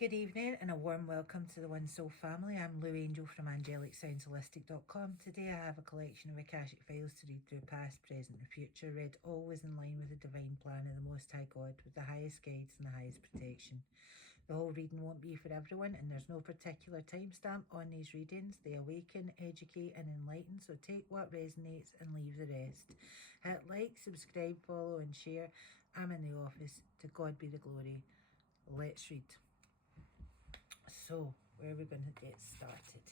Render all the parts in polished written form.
Good evening and a warm welcome to the One Soul family. I'm Lou Angel from AngelicSoundsHolistic.com. Today I have a collection of Akashic files to read through past, present and future, read always in line with the divine plan of the Most High God, with the highest guides and the highest protection. The whole reading won't be for everyone and there's no particular timestamp on these readings. They awaken, educate and enlighten, so take what resonates and leave the rest. Hit like, subscribe, follow and share. I'm in the office. To God be the glory. Let's read. So, where are we going to get started?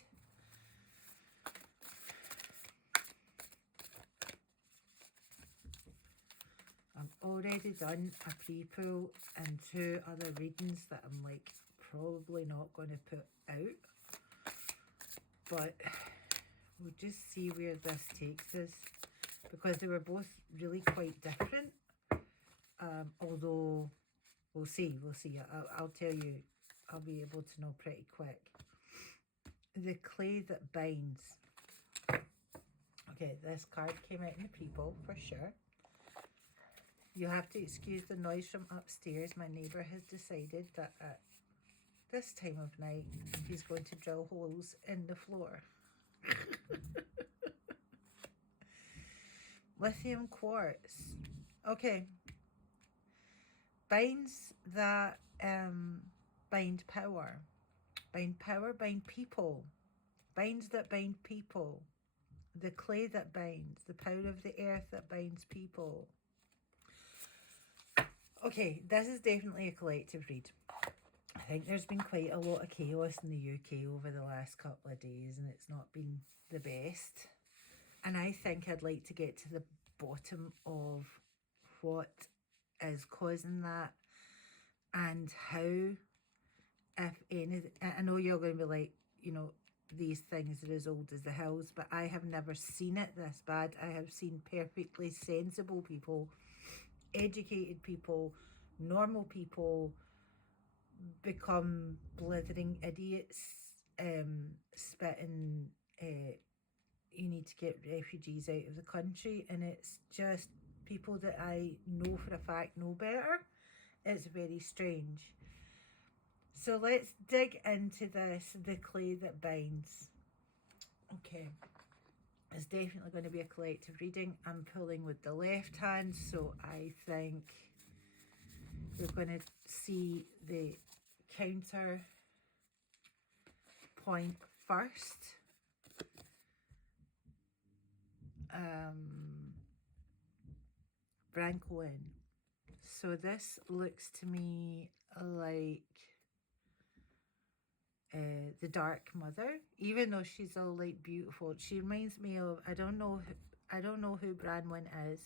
I've already done a pre-pull and 2 other readings that I'm like probably not going to put out. But we'll just see where this takes us, because they were both really quite different. Although, we'll see. I'll tell you. I'll be able to know pretty quick. The clay that binds. Okay, this card came out in the pre-pull for sure. You have to excuse the noise from upstairs. My neighbour has decided that at this time of night, he's going to drill holes in the floor. Lithium quartz. Okay. Binds that... bind power, bind people, binds that bind people, the clay that binds, the power of the earth that binds people. Okay, this is definitely a collective read. I think there's been quite a lot of chaos in the UK over the last couple of days and it's not been the best. And I think I'd like to get to the bottom of what is causing that and how. If any, I know you're going to be like, you know, these things are as old as the hills, but I have never seen it this bad. I have seen perfectly sensible people, educated people, normal people become blithering idiots, spitting, you need to get refugees out of the country, and it's just people that I know for a fact know better. It's very strange. So let's dig into this, the clay that binds. Okay, it's definitely going to be a collective reading. I'm pulling with the left hand, so I think we're going to see the counter point first. Branco in. So this looks to me like the Dark Mother, even though she's all like beautiful. She reminds me of, I don't know who Branwen is,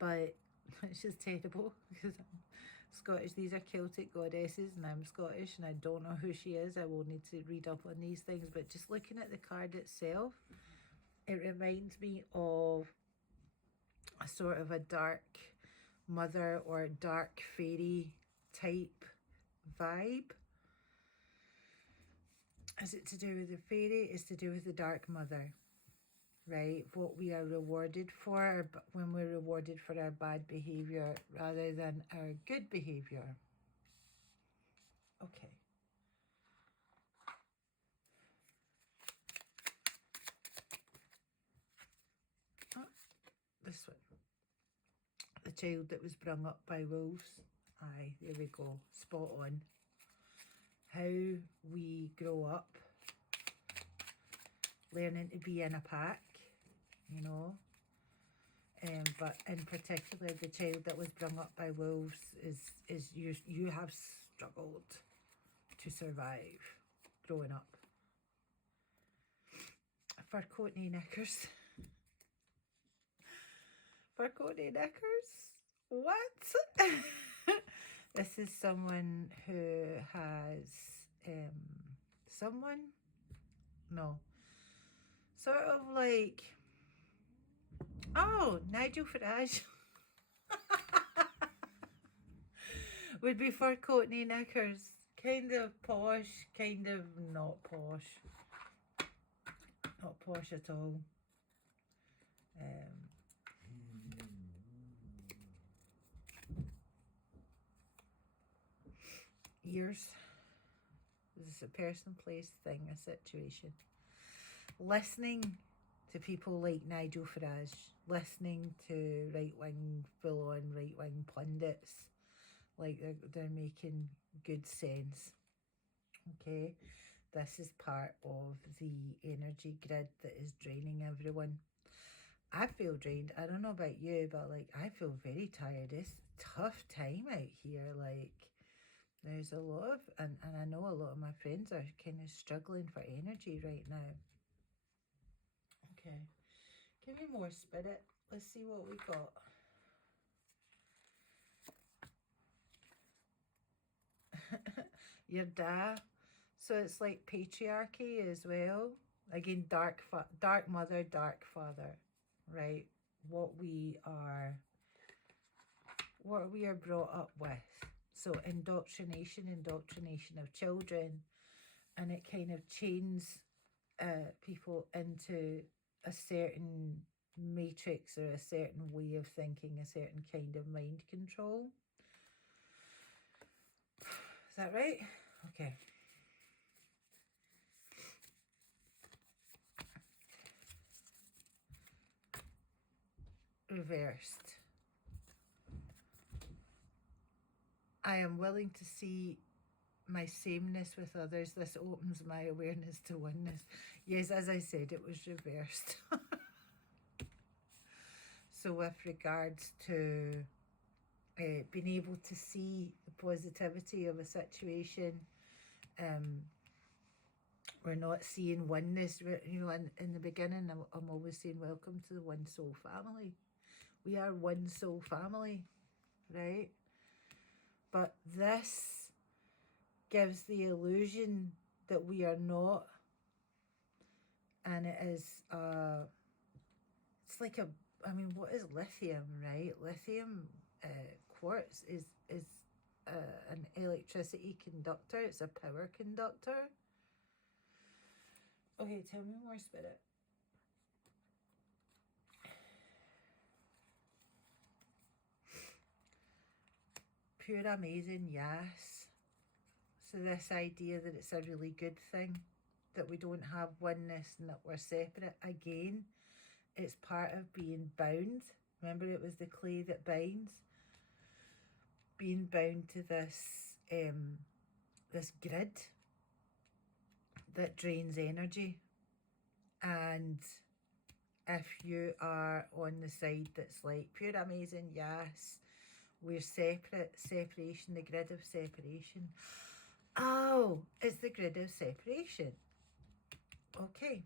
but it's just terrible because I'm Scottish. These are Celtic goddesses and I'm Scottish and I don't know who she is. I will need to read up on these things, but just looking at the card itself, it reminds me of a sort of a dark mother or dark fairy type vibe. Is it to do with the fairy? It's to do with the Dark Mother, right? What we are rewarded for when we're rewarded for our bad behaviour rather than our good behaviour. Okay. Oh, this one. The child that was brought up by wolves. Aye, there we go. Spot on. How we grow up, learning to be in a pack, you know. But in particular, the child that was brought up by wolves is you have struggled to survive growing up. Fur coat and knickers. Fur coat and knickers? What? This is someone who has someone? No. Sort of like, oh, Nigel Farage. Would be fur coat and knickers. Kind of posh, kind of not posh. Not posh at all. Ears. This is a person, place, thing, a situation. Listening to people like Nigel Farage, listening to right-wing, full-on right-wing pundits, like they're making good sense. Okay, this is part of the energy grid that is draining everyone. I feel drained. I don't know about you, but like I feel very tired. It's a tough time out here. Like there's a lot of, and I know a lot of my friends are kind of struggling for energy right now. Okay, give me more spirit. Let's see what we got. Your dad. So it's like patriarchy as well. Again, dark mother, dark father, right? What we are, what we are brought up with. So indoctrination of children, and it kind of chains people into a certain matrix or a certain way of thinking, a certain kind of mind control. Is that right? Okay. Reversed. I am willing to see my sameness with others. This opens my awareness to oneness. Yes, as I said, it was reversed. So with regards to being able to see the positivity of a situation, we're not seeing oneness. You know, in the beginning, I'm always saying, welcome to the One Soul family. We are one soul family, right? But this gives the illusion that we are not, and it is it's like a, I mean, what is lithium, right? Lithium quartz is an electricity conductor. It's a power conductor. Okay, tell me more, spirit. Pure amazing, yes. So this idea that it's a really good thing, that we don't have oneness and that we're separate, again, it's part of being bound. Remember, it was the clay that binds. Being bound to this grid that drains energy. And if you are on the side that's like pure amazing, yes, we're separate, separation, the grid of separation. Oh, it's the grid of separation. Okay.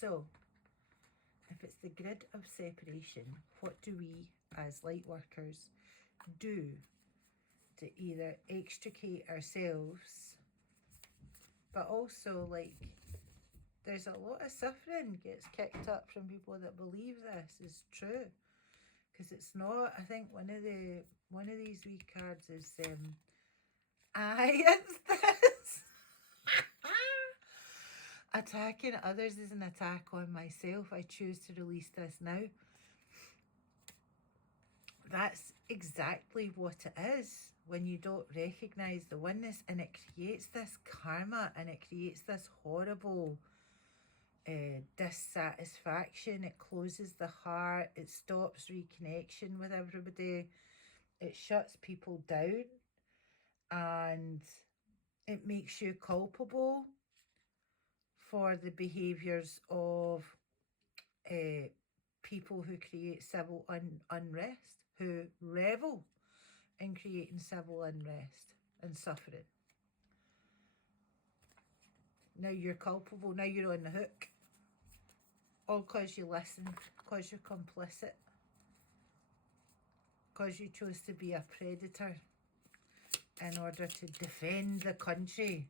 So, if it's the grid of separation, what do we as light workers do to either extricate ourselves, but also like there's a lot of suffering gets kicked up from people that believe this is true, because it's not. I think one of these wee cards is it's this. Attacking others is an attack on myself. I choose to release this now. That's exactly what it is when you don't recognize the oneness, and it creates this karma, and it creates this horrible dissatisfaction. It closes the heart, it stops reconnection with everybody, it shuts people down, and it makes you culpable for the behaviours of people who create civil unrest, who revel in creating civil unrest and suffering. Now you're culpable, now you're on the hook. All because you listen, because you're complicit, because you chose to be a predator in order to defend the country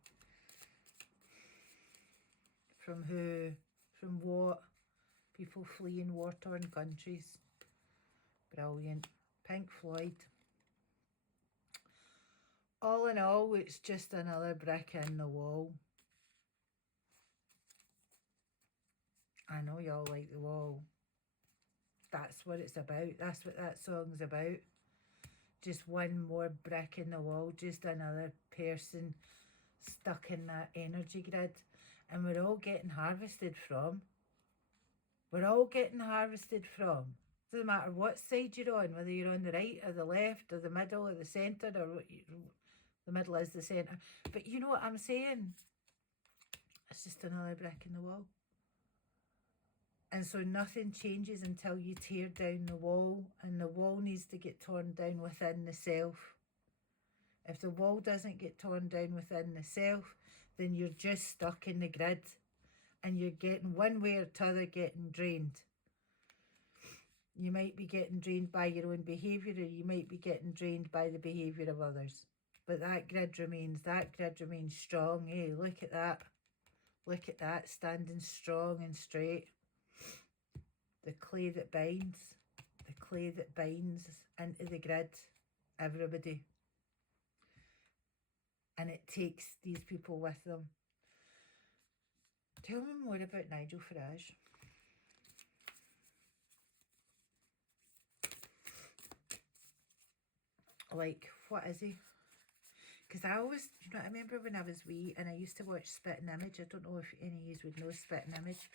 from who, from what? People fleeing war-torn countries. Brilliant. Pink Floyd. All in all, it's just another brick in the wall. I know y'all like The Wall. That's what it's about. That's what that song's about. just one more brick in the wall, just another person stuck in that energy grid. And we're all getting harvested from. We're all getting harvested from. Doesn't matter what side you're on, whether you're on the right or the left or the middle or the centre, or what the middle is the centre. But you know what I'm saying? It's just another brick in the wall. And so nothing changes until you tear down the wall, and the wall needs to get torn down within the self. If the wall doesn't get torn down within the self, then you're just stuck in the grid, and you're getting one way or t'other getting drained. You might be getting drained by your own behaviour, or you might be getting drained by the behaviour of others. But that grid remains strong. Hey, look at that. Look at that, standing strong and straight. The clay that binds. The clay that binds into the grid. Everybody. And it takes these people with them. Tell me more about Nigel Farage. Like, what is he? Because I always, I remember when I was wee and I used to watch Spitting Image. I don't know if any of you would know Spitting Image,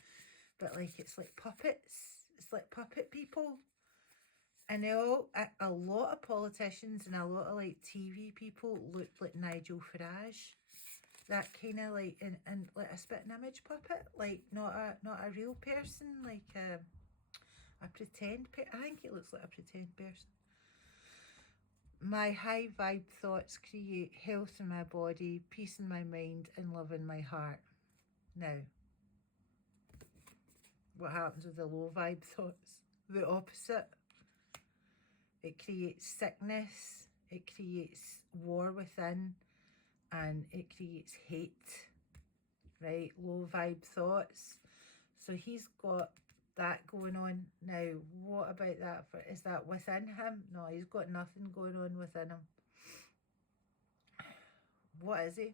but like, it's like puppets. It's like puppet people. And they all, a lot of politicians and a lot of like TV people looked like Nigel Farage. That kind of like, and like a Spitting Image puppet, like not a real person, like a pretend person. I think it looks like a pretend person. My high vibe thoughts create health in my body, peace in my mind, and love in my heart. Now, what happens with the low vibe thoughts? The opposite. It creates sickness, it creates war within, and it creates hate, right? Low vibe thoughts. So he's got that going on. Now, what about that? Is that within him? No, he's got nothing going on within him. What is he?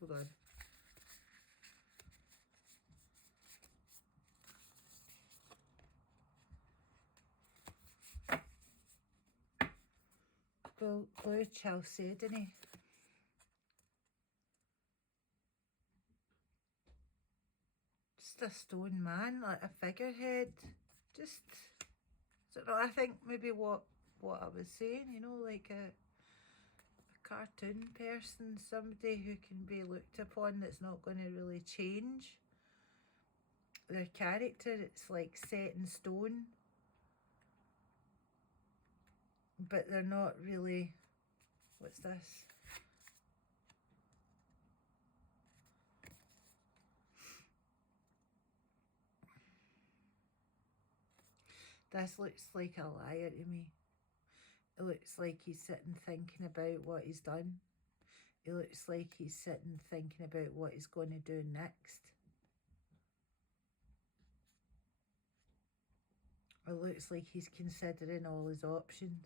Hold on. Blue Chelsea, didn't he? Just a stone man, like a figurehead. Just, I think maybe what I was saying, like a cartoon person, somebody who can be looked upon that's not going to really change their character. It's like set in stone, but they're not really. What's this? This looks like a liar to me. It looks like he's sitting thinking about what he's done. It looks like he's sitting thinking about what he's going to do next. It looks like he's considering all his options.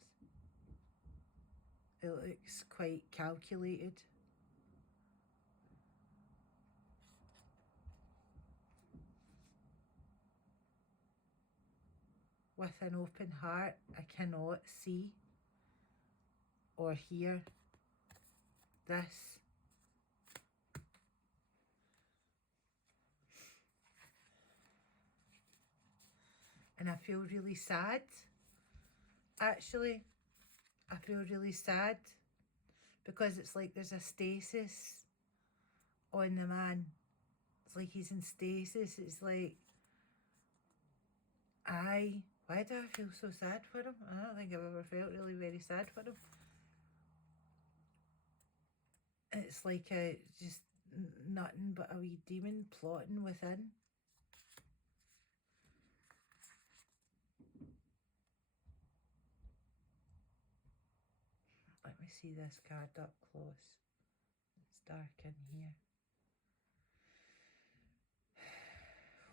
It looks quite calculated. With an open heart, I cannot see or hear this. And I feel really sad. Actually, I feel really sad because it's like there's a stasis on the man. It's like he's in stasis. It's like, why do I feel so sad for him? I don't think I've ever felt really very sad for him. It's like just nothing but a wee demon plotting within. Let me see this card up close. It's dark in here.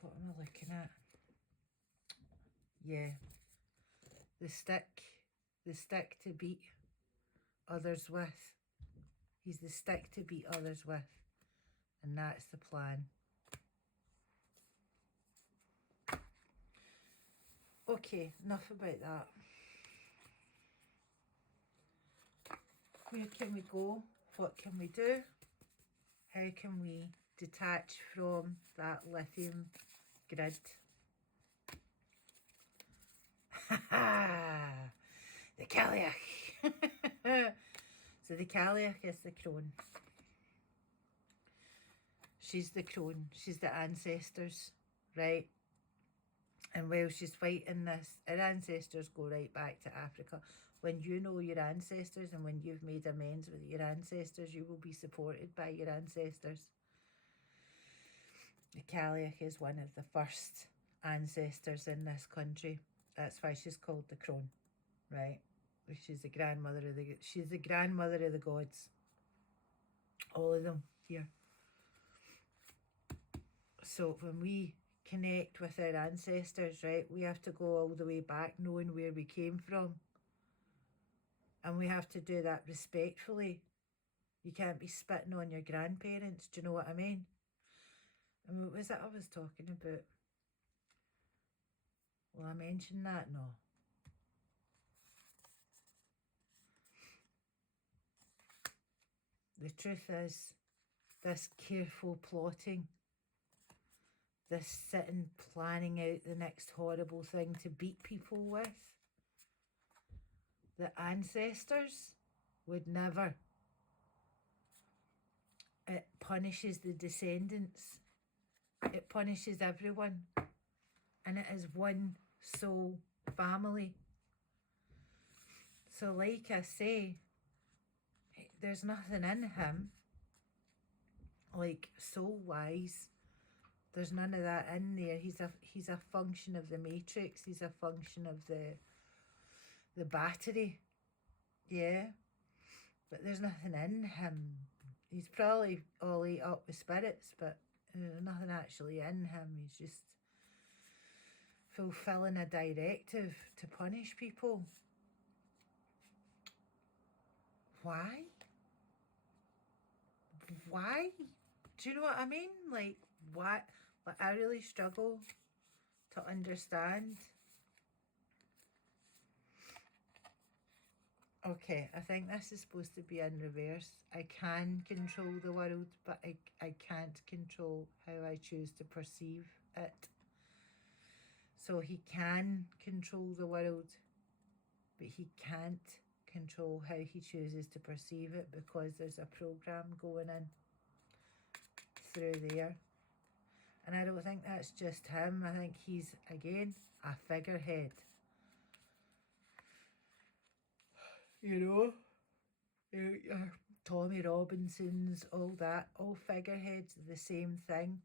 What am I looking at? Yeah. The stick to beat others with. He's the stick to beat others with. And that's the plan. Okay, enough about that. Where can we go? What can we do? How can we detach from that lithium grid? The Cailleach. So the Cailleach is the crone. She's the crone. She's the ancestors, right? And while she's fighting this, her ancestors go right back to Africa. When you know your ancestors and when you've made amends with your ancestors, you will be supported by your ancestors. The Cailleach is one of the first ancestors in this country. That's why she's called the crone, right? She's the grandmother of the gods. All of them here. So when we connect with our ancestors, right, we have to go all the way back knowing where we came from. And we have to do that respectfully. You can't be spitting on your grandparents. Do you know what I mean? I mean, what was it I was talking about? Well, I mentioned that, no. The truth is, this careful plotting, this sitting, planning out the next horrible thing to beat people with, the ancestors would never. It punishes the descendants. It punishes everyone. And it is one soul family. So like I say, there's nothing in him, like soul-wise. There's none of that in there. He's a function of the matrix. He's a function of the battery. Yeah. But there's nothing in him. He's probably all ate up with spirits, but there's nothing actually in him. He's just fulfilling a directive to punish people. Why? Why? Do you know what I mean? Like, what? Like, I really struggle to understand. Okay, I think this is supposed to be in reverse. I can control the world, but I can't control how I choose to perceive it. So he can control the world, but he can't control how he chooses to perceive it because there's a program going in through there. And I don't think that's just him. I think he's, again, a figurehead. You know? Your Tommy Robinsons, all that, all figureheads, the same thing,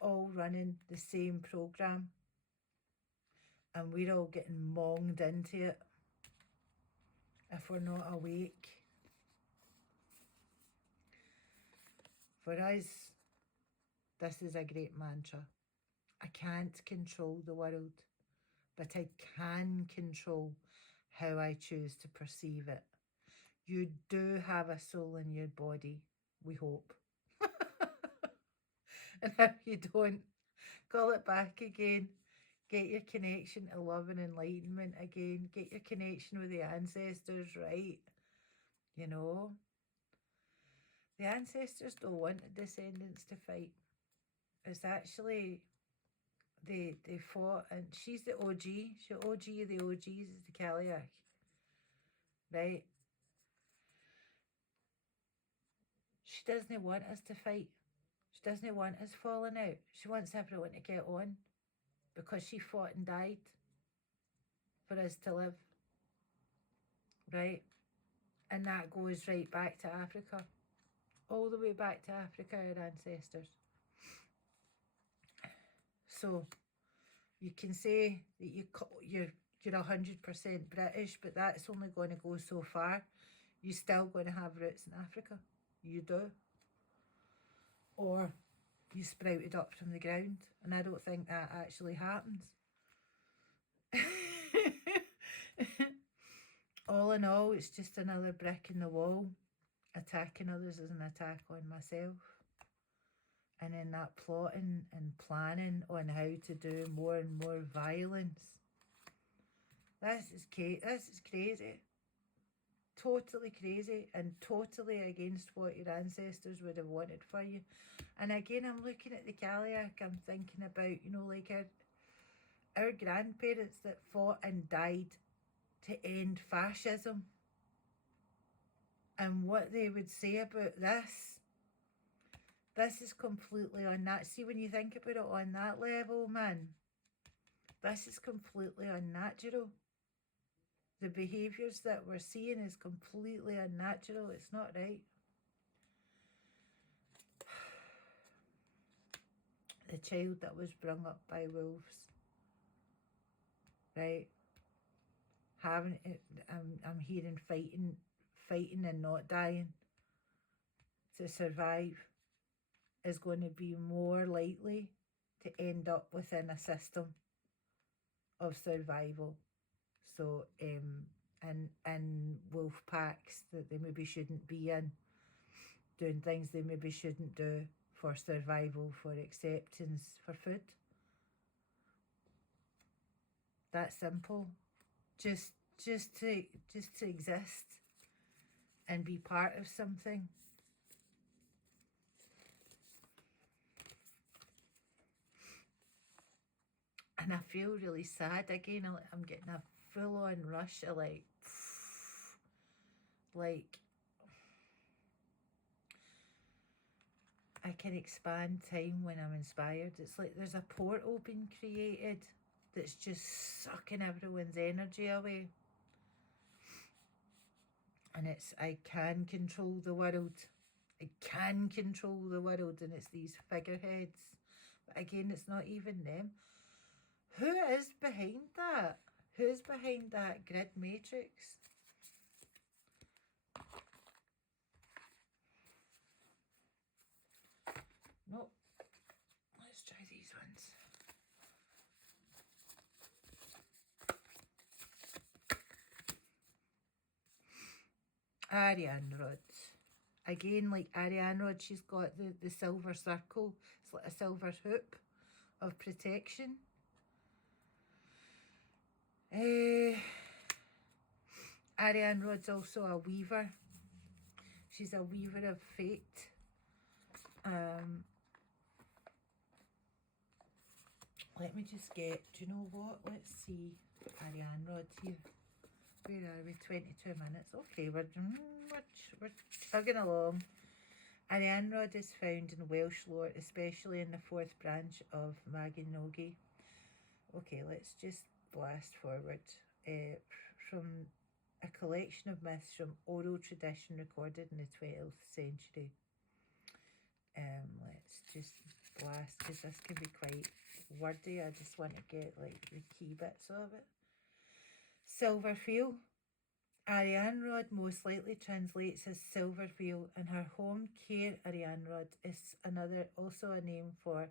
all running the same program. And we're all getting monged into it if we're not awake. For us, this is a great mantra. I can't control the world, but I can control how I choose to perceive it. You do have a soul in your body, we hope. And if you don't, call it back again. Get your connection to love and enlightenment again. Get your connection with the ancestors right. You know, the ancestors don't want the descendants to fight. It's actually they fought, and she's the OG. She's the OG of the OGs is the Cailleach, right? She doesn't want us to fight. She doesn't want us falling out. She wants everyone to get on because she fought and died for us to live, right? And that goes right back to Africa, all the way back to Africa, our ancestors. So you can say that you're 100% British, but that's only going to go so far. You're still going to have roots in Africa. You do. Or you sprouted up from the ground, and I don't think that actually happens. All in all, it's just another brick in the wall. Attacking others is an attack on myself. and in that plotting and planning on how to do more and more violence. This is crazy. Totally crazy and totally against what your ancestors would have wanted for you. And again, I'm looking at the Kaliak, I'm thinking about, you know, like our grandparents that fought and died to end fascism, and what they would say about this. This is completely unnatural. See, when you think about it on that level, man, this is completely unnatural. The behaviours that we're seeing is completely unnatural. It's not right. The child that was brought up by wolves, right? Having it, I'm hearing fighting and not dying to survive is going to be more likely to end up within a system of survival. So, and wolf packs that they maybe shouldn't be in, doing things they maybe shouldn't do for survival, for acceptance, for food. That simple. Just to exist and be part of something. And I feel really sad again. I'm getting a full on rush of like I can expand time when I'm inspired. It's like there's a portal being created that's just sucking everyone's energy away. And it's, I can control the world. I can control the world, and it's these figureheads. But again, it's not even them. Who is behind that? Who's behind that grid matrix? Nope. Let's try these ones. Ariane Rod. Again, like Ariane Rod, she's got the silver circle. It's like a silver hoop of protection. Ariane Rod's also a weaver. She's a weaver of fate. Let me just get, do you know what? Let's see. Ariane Rod here. Where are we? 22 minutes. Okay, we're chugging along. Ariane Rod is found in Welsh lore, especially in the fourth branch of Mabinogi. Okay, let's just blast forward. From a collection of myths from oral tradition recorded in the 12th century. Let's just blast, because this can be quite wordy. I just want to get like the key bits of it. Silverfield. Ariane Rod most likely translates as Silverfield, and her home care Ariane Rod is also a name for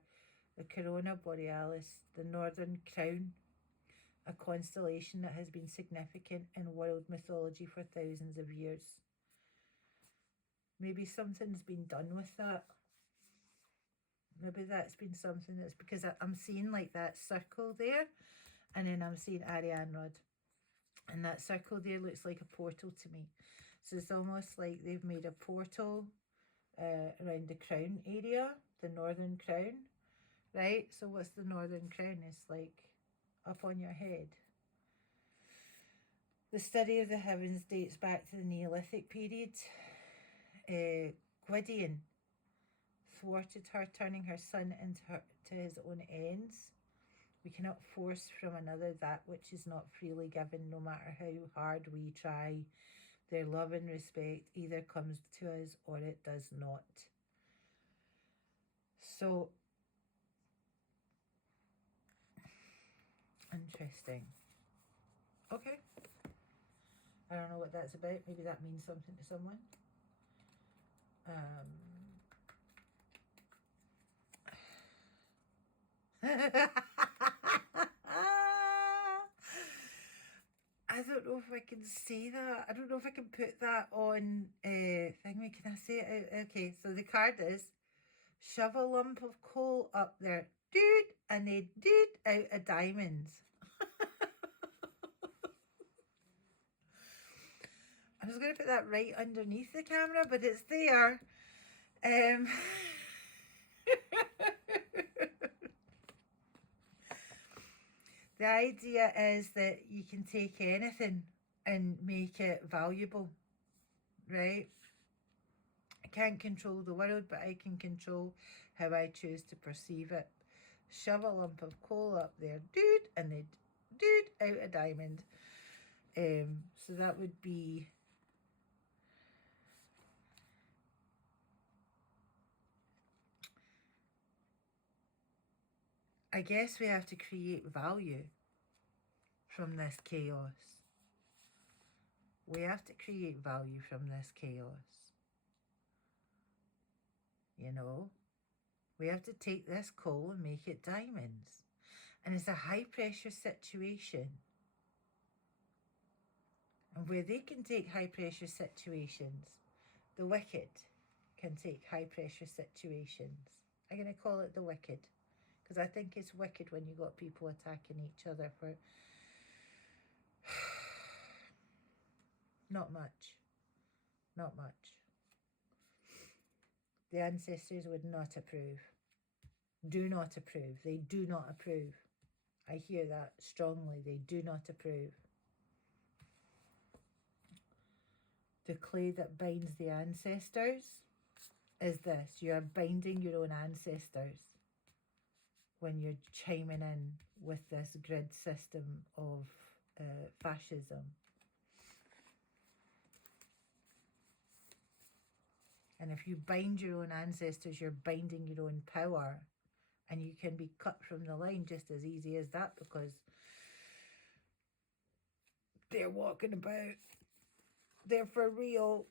the Corona Borealis, the Northern Crown, a constellation that has been significant in world mythology for thousands of years. Maybe something's been done with that. Maybe that's been something that's, because I'm seeing like that circle there, and then I'm seeing Ariane Rod. And that circle there looks like a portal to me. So it's almost like they've made a portal around the crown area, the northern crown, right? So what's the northern crown? It's like up on your head. The study of the heavens dates back to the Neolithic period. Gwydion thwarted her, turning her son to his own ends. We cannot force from another that which is not freely given, no matter how hard we try. Their love and respect either comes to us or it does not. So, interesting. Okay. I don't know what that's about. Maybe that means something to someone. I don't know if I can say that. I don't know if I can put that on thingy. Can I say it? Okay, so the card is Shove a lump of coal up there, dude, and they did out of diamonds. I was going to put that right underneath the camera, but it's there. The idea is that you can take anything and make it valuable, right? I can't control the world, but I can control how I choose to perceive it. Shove a lump of coal up there, dude, and they dude out a diamond. So that would be I guess we have to create value from this chaos. We have to create value from this chaos. You know, we have to take this coal and make it diamonds. And it's a high pressure situation. And where they can take high pressure situations, the wicked can take high pressure situations. I'm going to call it the wicked, because I think it's wicked when you got people attacking each other for not much. Not much. The ancestors would not approve. Do not approve. They do not approve. I hear that strongly. They do not approve. The clay that binds the ancestors is this. You are binding your own ancestors when you're chiming in with this grid system of fascism. And if you bind your own ancestors, you're binding your own power. And you can be cut from the line just as easy as that, because they're walking about. They're for real.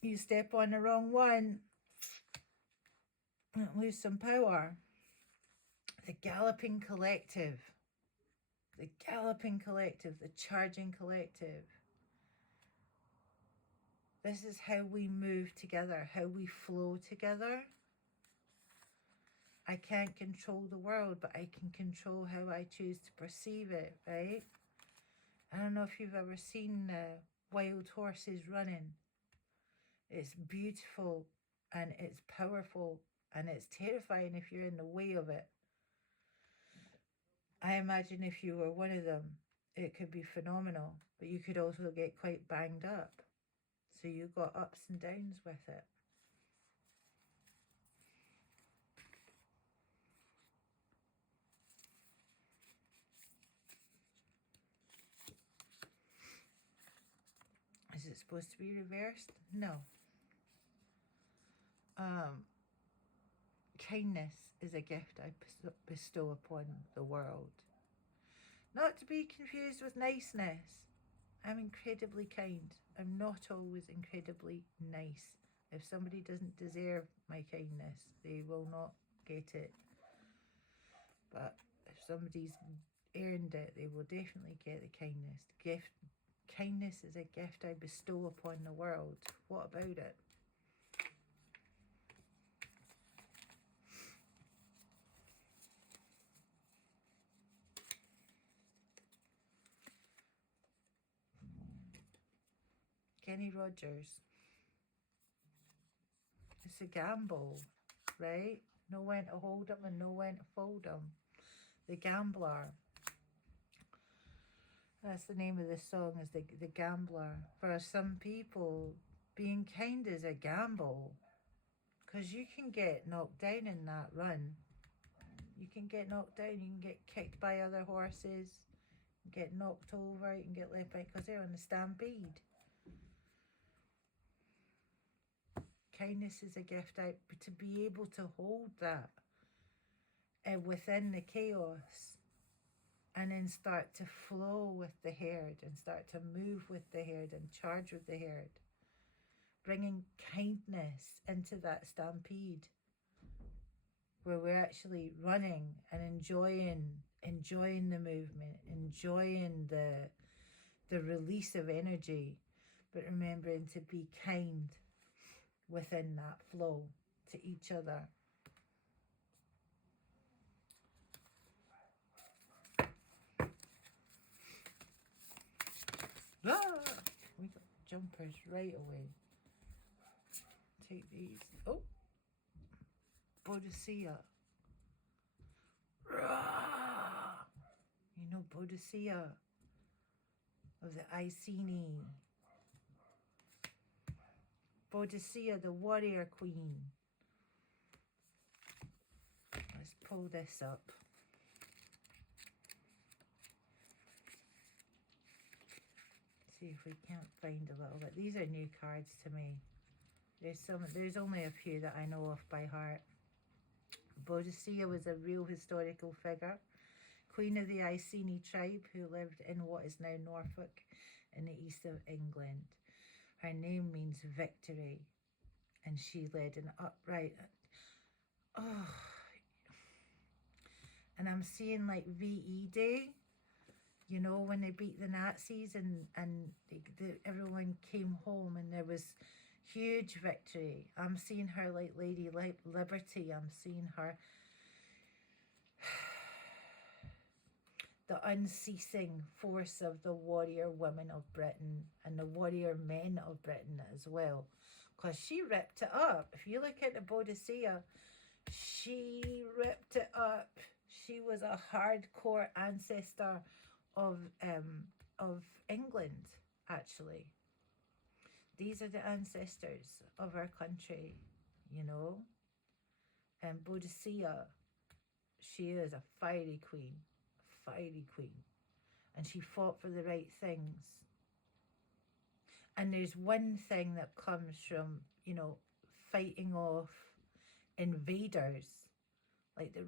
You step on the wrong one and lose some power. The galloping collective. The galloping collective. The charging collective. This is how we move together, how we flow together. I can't control the world, but I can control how I choose to perceive it, right? I don't know if you've ever seen wild horses running. It's beautiful and it's powerful and it's terrifying if you're in the way of it. I imagine if you were one of them, it could be phenomenal, but you could also get quite banged up. So you got ups and downs with it. Is it supposed to be reversed? No. Kindness is a gift I bestow upon the world. Not to be confused with niceness. I'm incredibly kind. I'm not always incredibly nice. If somebody doesn't deserve my kindness, they will not get it. But if somebody's earned it, they will definitely get the kindness. Kindness is a gift I bestow upon the world. What about it? Kenny Rogers. It's a gamble, right? Know when to hold them and know when to fold them. The Gambler. That's the name of this song, is the Gambler. For some people, being kind is a gamble, because you can get knocked down in that run. You can get knocked down, you can get kicked by other horses, get knocked over, you can get left behind because they're on the stampede. Kindness is a gift out, but to be able to hold that within the chaos and then start to flow with the herd and start to move with the herd and charge with the herd, bringing kindness into that stampede where we're actually running and enjoying the movement, enjoying the release of energy, but remembering to be kind within that flow, to each other. Ah! We got jumpers right away. Take these. Oh! Bodicea. You know Bodicea of the Iceni. Bodicea, the warrior queen. Let's pull this up. See if we can't find a little bit. These are new cards to me. There's only a few that I know of by heart. Bodicea was a real historical figure, queen of the Iceni tribe who lived in what is now Norfolk in the east of England. Her name means victory, and she led an upright... Oh, and I'm seeing like VE Day, you know, when they beat the Nazis and everyone came home and there was huge victory. I'm seeing her like Lady Liberty. I'm seeing her the unceasing force of the warrior women of Britain and the warrior men of Britain as well, because she ripped it up. If you look at the Bodicea, she ripped it up. She was a hardcore ancestor of England, actually. These are the ancestors of our country, you know. And Bodicea, she is a fiery queen. And she fought for the right things. And there's one thing that comes from, you know, fighting off invaders. Like the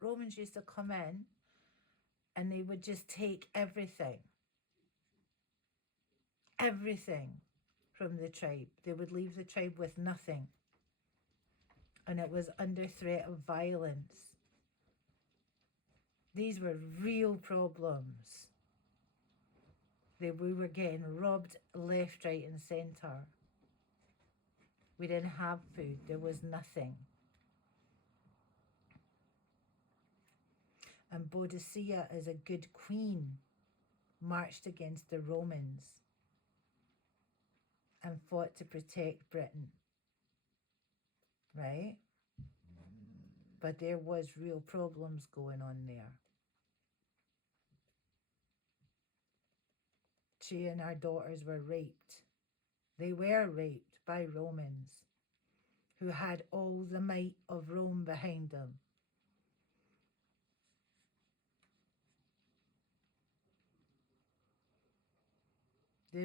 Romans used to come in and they would just take everything from the tribe. They would leave the tribe with nothing. And it was under threat of violence. These were real problems. We were getting robbed left, right and centre. We didn't have food. There was nothing. And Bodicea, as a good queen, marched against the Romans and fought to protect Britain. Right? But there was real problems going on there. She and her daughters were raped. They were raped by Romans who had all the might of Rome behind them. They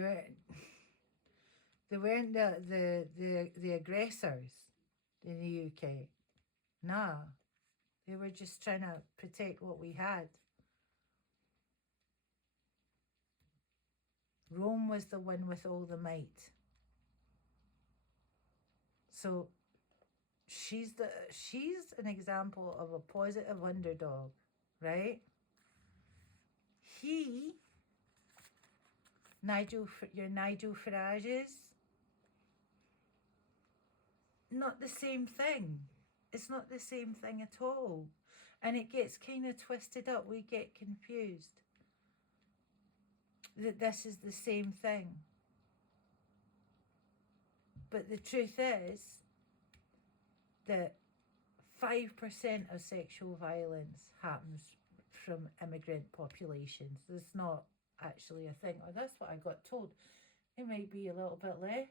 weren't the aggressors in the UK. Nah, they were just trying to protect what we had. Rome was the one with all the might. So she's an example of a positive underdog, right? Nigel Farage's, not the same thing. It's not the same thing at all. And it gets kind of twisted up. We get confused that this is the same thing. But the truth is that 5% of sexual violence happens from immigrant populations. It's not actually a thing. Or that's what I got told. It might be a little bit less.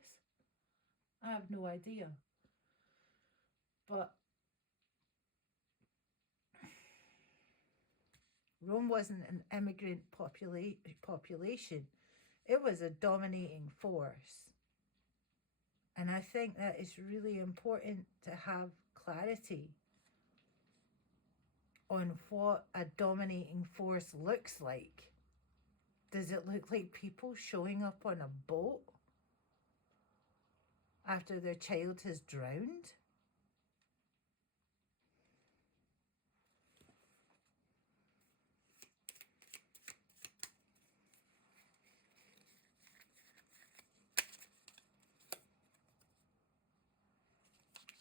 I have no idea. But Rome wasn't an immigrant population. It was a dominating force. And I think that it's really important to have clarity on what a dominating force looks like. Does it look like people showing up on a boat after their child has drowned?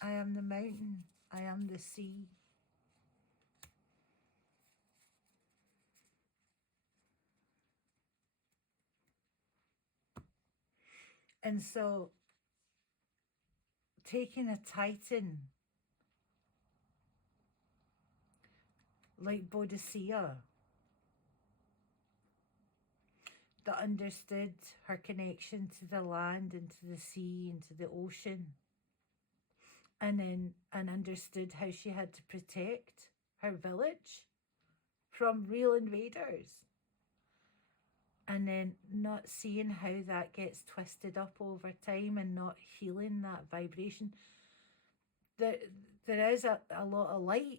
I am the mountain. I am the sea. And so taking a titan like Bodhisattva that understood her connection to the land and to the sea and to the ocean, and understood how she had to protect her village from real invaders, and then not seeing how that gets twisted up over time and not healing that vibration. There is a lot of light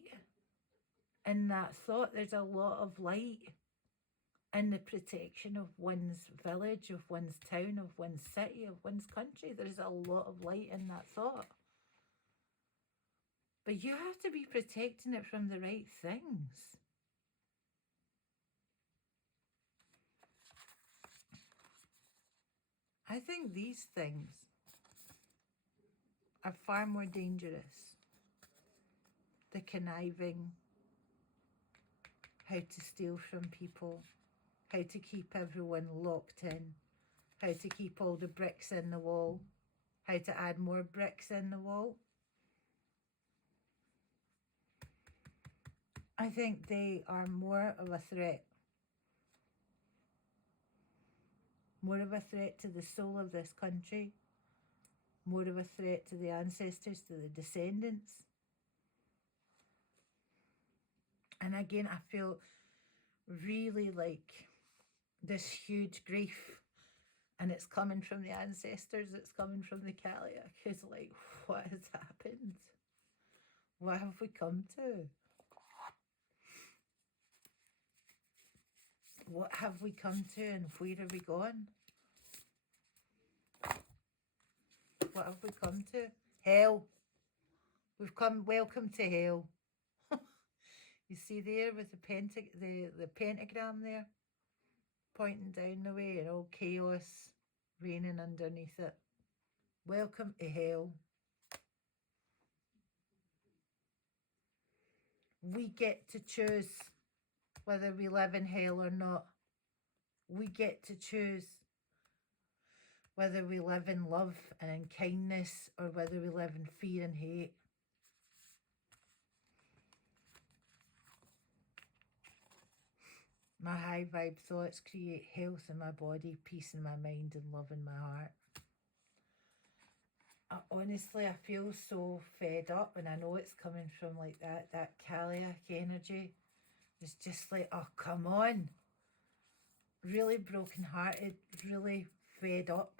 in that thought. There's a lot of light in the protection of one's village, of one's town, of one's city, of one's country. There's a lot of light in that thought. But you have to be protecting it from the right things. I think these things are far more dangerous. The conniving, how to steal from people, how to keep everyone locked in, how to keep all the bricks in the wall, how to add more bricks in the wall. I think they are more of a threat. More of a threat to the soul of this country. More of a threat to the ancestors, to the descendants. And again, I feel really like this huge grief. And it's coming from the ancestors, it's coming from the Kalia. It's like, what has happened? What have we come to? What have we come to and where are we going? What have we come to? Hell. We've come, welcome to hell. You see there with the pentagram there, pointing down the way, and all chaos reigning underneath it. Welcome to hell. We get to choose whether we live in hell or not. We get to choose whether we live in love and in kindness or whether we live in fear and hate. My high vibe thoughts create health in my body, peace in my mind, and love in my heart. Honestly, I feel so fed up, and I know it's coming from like that Kaliak energy. It's just like, oh, come on. Really broken-hearted, really fed up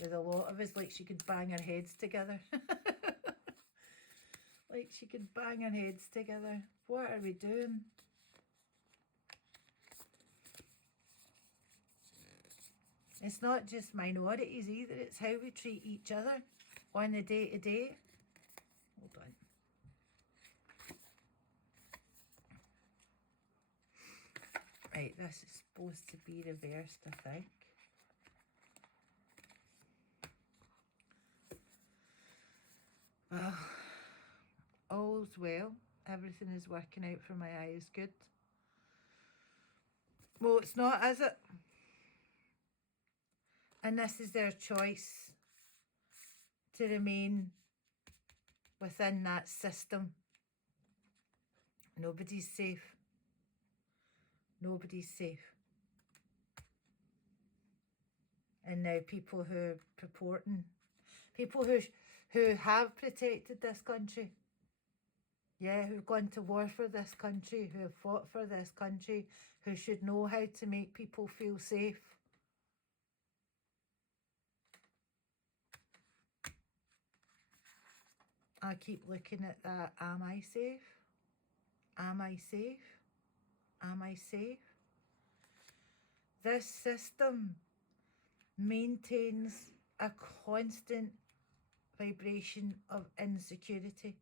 with a lot of us. Like she could bang her heads together. Like she could bang her heads together. What are we doing? It's not just minorities either. It's how we treat each other on the day-to-day. Hold on. Right, this is supposed to be reversed, I think. Well, all's well. Everything is working out for my eyes good. Well, it's not, is it? And this is their choice to remain within that system. Nobody's safe. Nobody's safe. And now people who are purporting, people who have protected this country, yeah, who've gone to war for this country, who have fought for this country, who should know how to make people feel safe. I keep looking at that. Am I safe? Am I safe? Am I safe? This system maintains a constant vibration of insecurity.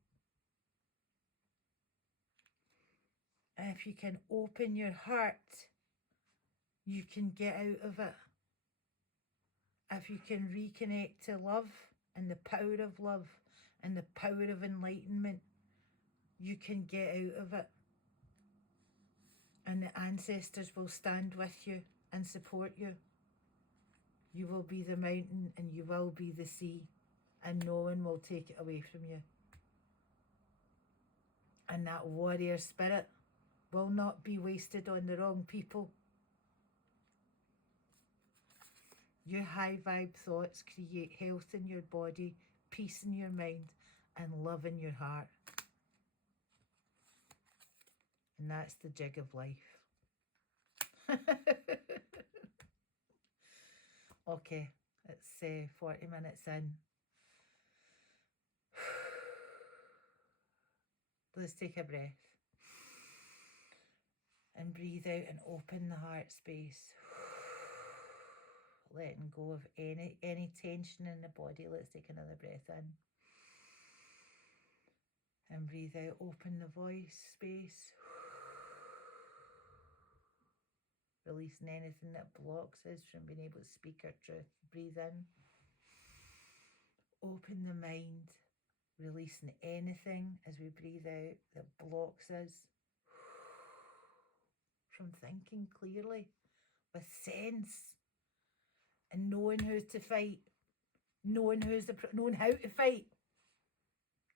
And if you can open your heart, you can get out of it. If you can reconnect to love and the power of love and the power of enlightenment, you can get out of it. And the ancestors will stand with you and support you. You will be the mountain and you will be the sea, and no one will take it away from you. And that warrior spirit will not be wasted on the wrong people. Your high vibe thoughts create health in your body, peace in your mind, and love in your heart. And that's the jig of life. Okay, it's 40 minutes in. Let's take a breath. And breathe out and open the heart space. Letting go of any tension in the body. Let's take another breath in. And breathe out, open the voice space. Releasing anything that blocks us from being able to speak our truth. Breathe in. Open the mind. Releasing anything as we breathe out that blocks us from thinking clearly with sense and knowing who to fight, knowing how to fight.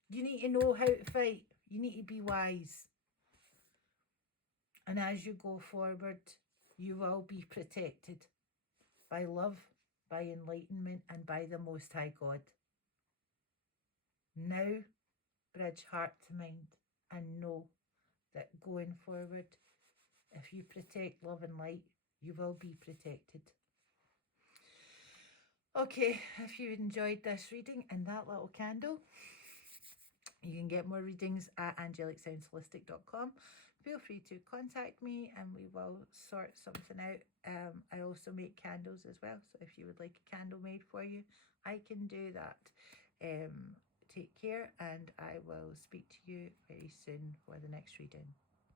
You need to know how to fight. You need to be wise. And as you go forward, you will be protected by love, by enlightenment, and by the Most High God. Now, bridge heart to mind and know that going forward, if you protect love and light, you will be protected. Okay, if you enjoyed this reading and that little candle, you can get more readings at angelicscienceholistic.com. Feel free to contact me and we will sort something out. I also make candles as well, so if you would like a candle made for you, I can do that. Take care, and I will speak to you very soon for the next reading.